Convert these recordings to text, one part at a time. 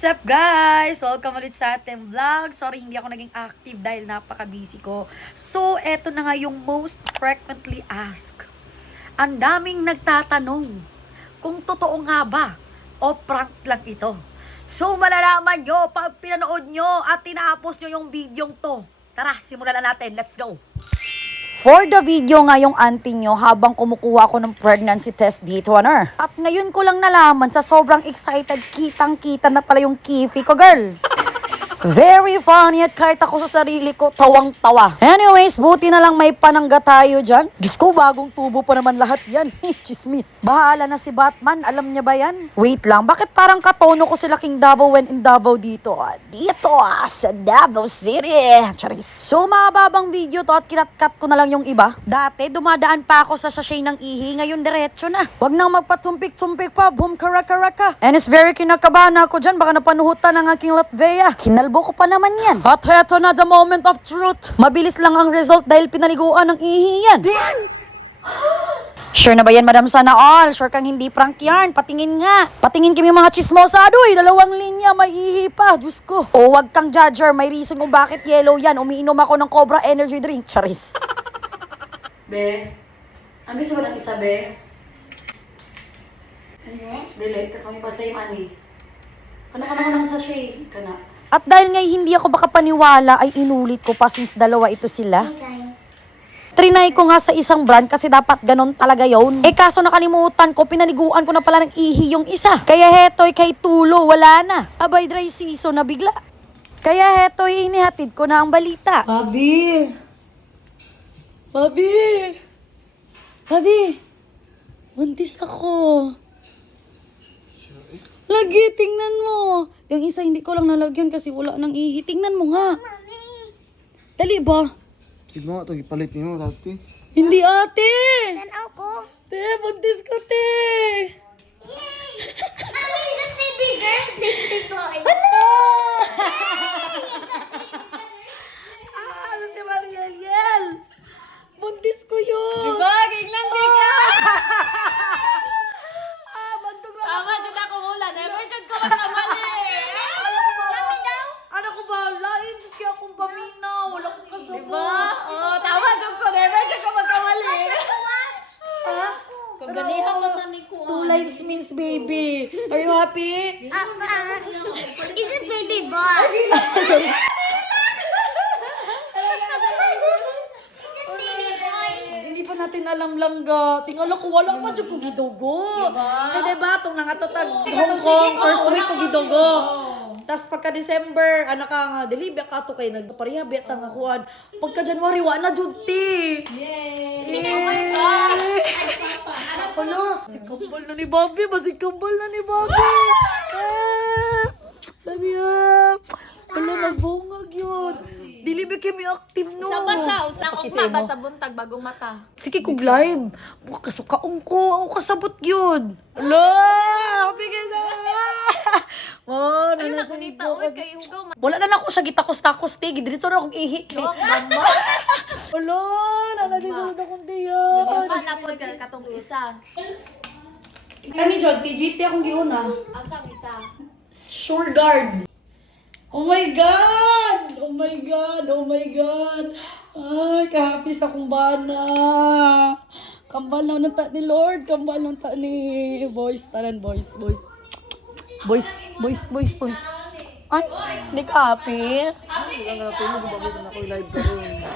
What's up guys? Welcome ulit sa ating vlog. Sorry hindi ako naging active dahil napaka-busy ko. So, eto na nga yung most frequently asked. Ang daming nagtatanong kung totoo nga ba o prank lang ito. So, malalaman nyo pag pinanood nyo at tinapos nyo yung video to. Tara, simulan na natin. Let's go! For the video nga yung auntie nyo habang kumukuha ko ng pregnancy test dito, ano? At ngayon ko lang nalaman sa sobrang excited, kitang-kita na pala yung kifi ko, girl. Very funny at kahit ako sa sarili ko, tawang-tawa. Anyways, buti na lang may panangga tayo dyan. Diyos ko, bagong tubo pa naman lahat yan. Chismis. Bahala na si Batman, alam niya ba yan? Wait lang, bakit parang katono ko sila King Davao when in Davao dito? Dito sa Davao City. Charis. So, mababang video to at kinat-cut ko na lang yung iba. Dati, dumadaan pa ako sa sachet ng ihi, ngayon diretso na. Wag nang magpatumpik-tumpik pa, boom karaka-raka. And it's very kinakabahan ako dyan, baka napanuhutan ng aking Latvia. Kinalbo ko pa naman yan. At heto na the moment of truth. Mabilis lang ang result dahil pinaliguan ng ihi yan. Sure na ba yan, Madam Sana All? Sure kang hindi prank yarn? Patingin nga. Patingin kami mga chismosa. Adoy, 2 linya, may ihi pa. Diyos ko. O, wag kang judger. May reason kung bakit yellow yan. Umiinom ako ng Cobra Energy Drink. Charis. Be, amin sa walang isa, be. Ano? Delete. Kami pa sa'yo, ani. Kana lang sa shade. Kana. At dahil nga hindi ako baka paniwala, ay inulit ko pa since dalawa ito sila. Hey guys. Trinay ko nga sa isang brand kasi dapat ganon talaga yon. Eh kaso nakalimutan ko, pinaliguan ko na pala ng ihi yung isa. Kaya heto'y kay Tulo, wala na. Abay dry season na bigla. Kaya heto'y inihatid ko na ang balita. Babi! Babi! Babi! Buntis ako. Lagi, tingnan mo. Yung isa hindi ko lang nalagyan kasi wala nang ihi. Tingnan mo nga. Dali ba? Sige nga, ito ipalit niyo, dati. Hindi ate! Tanaw ko. Te, buntis ko te! Yay! Mami, is it baby girl? Baby boy. Ano si Mariel? Buntis ko yun! Diba? Gignandi ka! Bantog na Tama, dyan ako mula. Never dyan ko magkamali. Mami daw. Anak ko ba? Lain, kaya akong paminaw. Wala akong kasabot. Diba? Oo, tama dyan ko. Never dyan ko magkamali. Ha? Kung ganihan mo na ni ko. 2 lives means baby. Are you happy? Is it baby boy? Sorry. Baby boy. Hindi pa natin alam langga. Tingala ko, wala pa dyan ko gidugo. Kaya diba, itong nangatatag Hong Kong, first week ko gidugo. Tapos pagka December, anak ka nga, deliver ka to kayo, nagpaparihabi at tangakuan. Pagka January, wala na juti. Yay! Oh my God! Ano? Sikambal na ni Bobby. Masikambal na ni Bobby. Love you. Wala, nagbungag yun. Dili ba kami active no? Sa basa, usang Pakisay ugma, mo. basa buntag, bagong mata. Sige kong live. Buka kasukaong ko. Ako kasabot yun. Ala! Bigay na! Oh, Ay, nanay makunita, ko. uy, kayo hugaw. Wala na ako sa gitakos-takos, te. Dito na akong ihi. Mama. Wala, nanay sa akong tiyan. Yung panapod ka katong isa. Kani Jod, TGP akong giuna. Ang sang isa. Sure guard. Oh my God! Oh my God! Oh my God! Ay, kahapis akong bana. Kambal lang ng ta ni Lord. Kambal ng ta ni boys. Tanan, boys. Boys. Boys. Boys. Boys. Boys. Ay, hindi ka happy? Wala nga, tulog, babalik na ako live ka rin.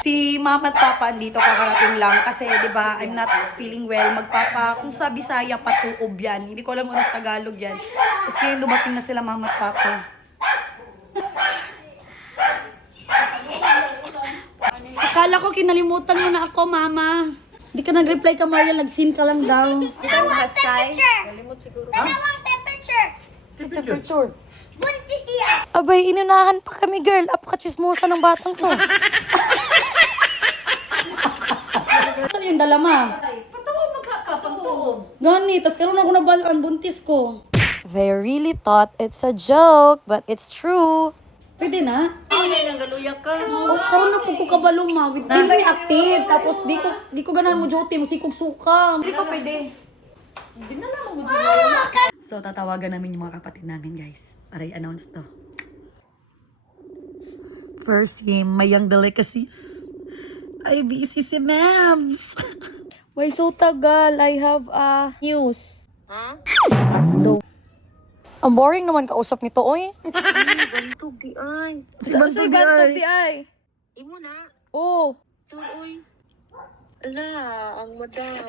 Si mama at papa andito kakarating lang kasi 'di ba I'm not feeling well. Magpapa kung sa Bisaya patuob yan. Hindi ko alam ano sa Tagalog yan. Tapos ngayon dumating na sila mama at papa. Akala ko kinalimutan mo na ako, mama. Hindi ka nag-reply ka, Mariel. Nag-sin ka lang daw. Dalawang temperature. Dalawang temperature. Temperature. Buntis siya. Abay, inunahan pa kami, girl. Apakachismosa ng batang to. Saan yung dalama? Patuwa magkakapagtuob. Gani, tas karoon ako nabalaan, buntis ko. They really thought it's a joke, but it's true. Pwede na? Ay, nanggaluyak ka. O, karoon na po ko kabalo, ma. With very active. Tapos, di ko ganahan mo duty. Masikog suka. Hindi ko pwede. So, tatawagan namin yung mga kapatid namin, guys. Para i-announce to. First game, my young delicacies. Ay, busy si Mams. Why so tagal? I have a news. No. Ang boring naman kausap nito, oy. Bantog di ay. Si Bantog di ay. Imo na. Oh. Tuloy. Ala, ang madam.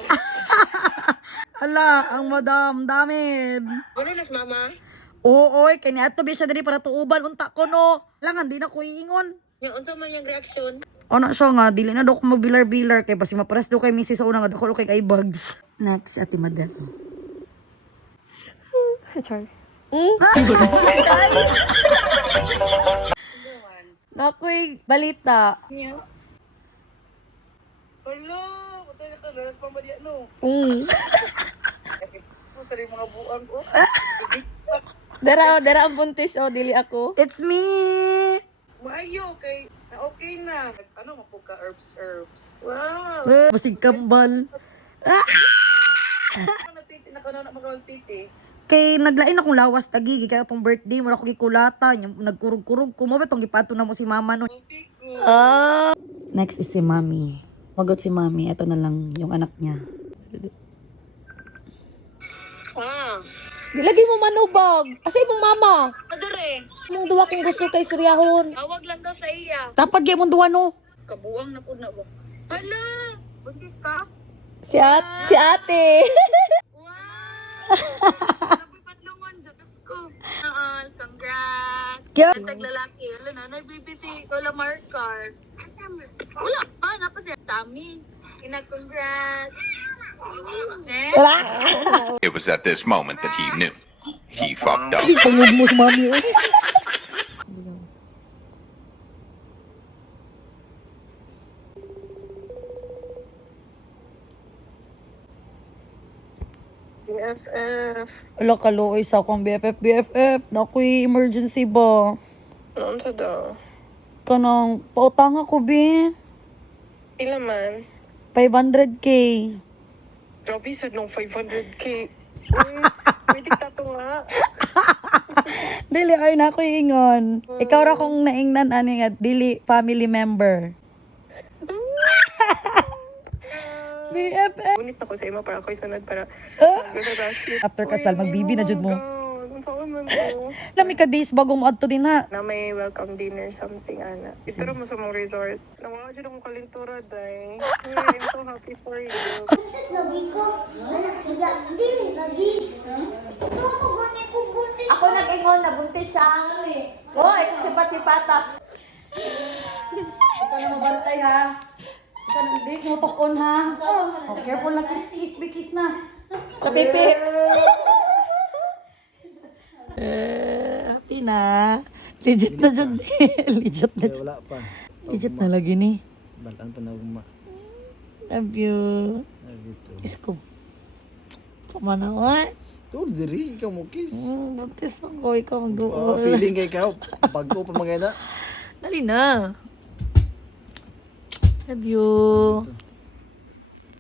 Ala, ang madam, damid. Wala nas mama. Oo, oy, kaya niya siya diri para tuuban, unta ko no. Langan, di na ko iingon. Yung unsa man yung reaction? Ano siya nga, dili na daw ko magbilar-bilar kay basi maparas daw kay Mrs. sa una nga daw ko kay bugs. Next, Ate Madel. Char. Nakoy balita. Hello, patay ka daras pa ba diyan no? Sari mga buang ko. Dara ang buntis o dili ako. It's me. Maayo kay na okay na. Ano mapuka herbs. Wow. Busig kambal. Napiti na kana na magpiti. Kay naglain akong lawas tagigi kaya tong birthday mo ako gikulata, nagkurog-kurog ko mo ba tong gipato na mo si mama no. Next is si Mami. Magot si Mami, ito na lang yung anak niya. Lagi mo manubag. Asa imong mama? Adere. Mong duwa kung gusto kay suryahon. Tawag lang daw sa iya. Tapag gyud duwa no. Kabuang na po na ba? Hala! Buntis ka? Si ate. Wow! Sabi patlungan, Diyos ko. Congrats! Kaya Ang taglalaki. Wala na, nagbibisi. Lola Marcar. Wala pa, napas siya. Tami. Congrats! It was at this moment that he knew. He fucked up. pangog mo si Mami. BFF. Wala kaluoy sa akong BFF. Nakoy emergency ba? Ano sa daw? Kanang pautang ako bi. Pila man? 500k. Grabe sad nung 500k. Pwede tato nga. Dili ay na ako ingon. Ikaw ra kong naingnan ani nga dili family member. BFF. Unit na ko sa imo para ako'y sunod para After kasal magbibi na jud mo. Ang saan man ko. Lami ka days bago mo adto din ha. Na may welcome dinner something ana. Ito mo sa mong resort. Nawa jud akong kalintura day. I'm so happy for you. Ako nag-ingon na buntis siya. Oh, ito sipat-sipata. Ikaw na mabantay ha. Ikaw na di mo tukon ha. Oh, careful lang kiss na. Sa pipi. Happy na. Legit na jud. Legit na jud. Wala pa. Legit na lagi ni. Balkan pa na ugma. Love you. Dito. Kiss ko. Kumanawa. Tur diri ikaw mo kiss. Buntis ako. Ikaw Oh, mag-duol. feeling kay ikaw. Bago pa maganda. Dali na. Love you.